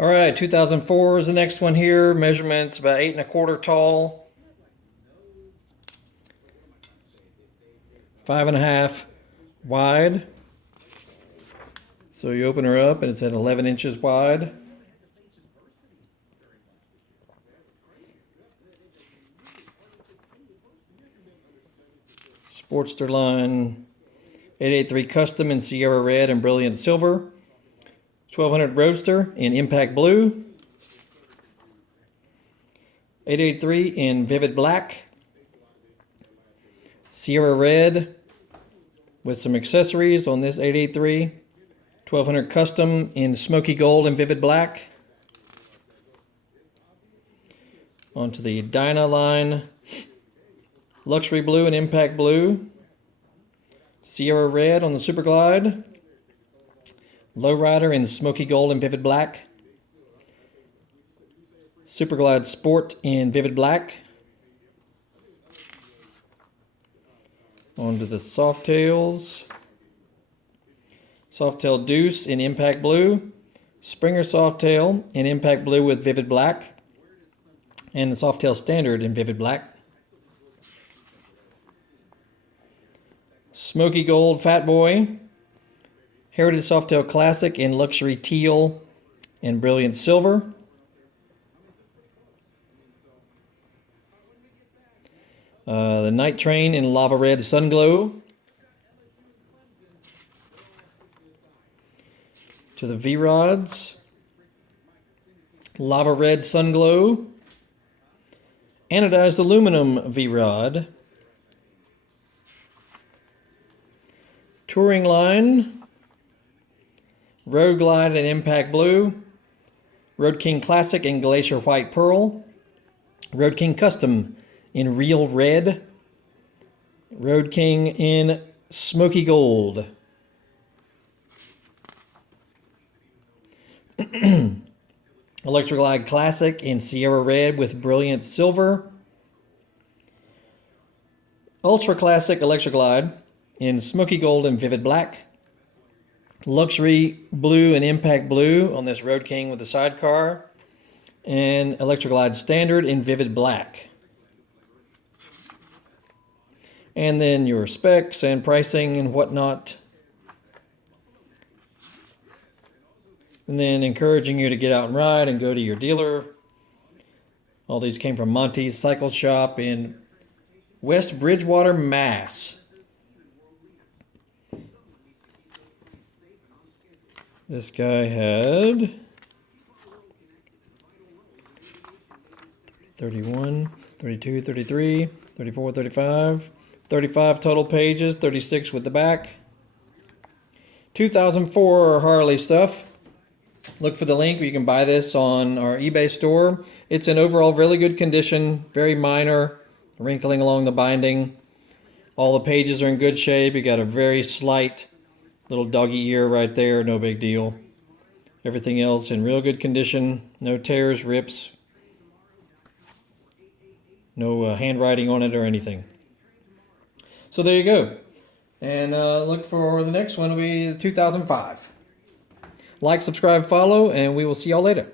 All right, 2004 is the next one here. Measurements about 8¼ tall, 5½ wide. So you open her up and it's at 11 inches wide. Sportster line 883 Custom in Sierra Red and Brilliant Silver. 1200 Roadster in Impact Blue. 883 in Vivid Black. Sierra Red with some accessories on this 883. 1200 Custom in Smoky Gold and Vivid Black. Onto the Dyna line. Luxury Blue and Impact Blue. Sierra Red on the Super Glide. Lowrider in Smoky Gold and Vivid Black. Super Glide Sport in Vivid Black. Onto the Softails. Softail Deuce in Impact Blue. Springer Softail in Impact Blue with Vivid Black. And the Softail Standard in Vivid Black. Smoky Gold Fat Boy. Heritage Softail Classic in Luxury Teal and Brilliant Silver. The Night Train in Lava Red Sunglow. To the V-Rods. Lava Red Sunglow. Anodized Aluminum V-Rod. Touring Line. Road Glide in Impact Blue. Road King Classic in Glacier White Pearl. Road King Custom in Real Red. Road King in Smoky Gold. Electra Glide Classic in Sierra Red with Brilliant Silver. Ultra Classic Electra Glide in Smoky Gold and Vivid Black. Luxury Blue and Impact Blue on this Road King with the sidecar. And Electra Glide Standard in Vivid Black. And then your specs and pricing and whatnot. And then encouraging you to get out and ride and go to your dealer. All these came from Monty's Cycle Shop in West Bridgewater, Mass. This guy had 31, 32, 33, 34, 35, 35 total pages, 36 with the back. 2004 Harley stuff. Look for the link where you can buy this on our eBay store. It's in overall really good condition, very minor wrinkling along the binding. All the pages are in good shape. You got a very slight little doggy ear right there, no big deal. Everything else in real good condition. No tears, rips. No handwriting on it or anything. So there you go. And look for the next one will be 2005. Like, subscribe, follow, and we will see y'all later.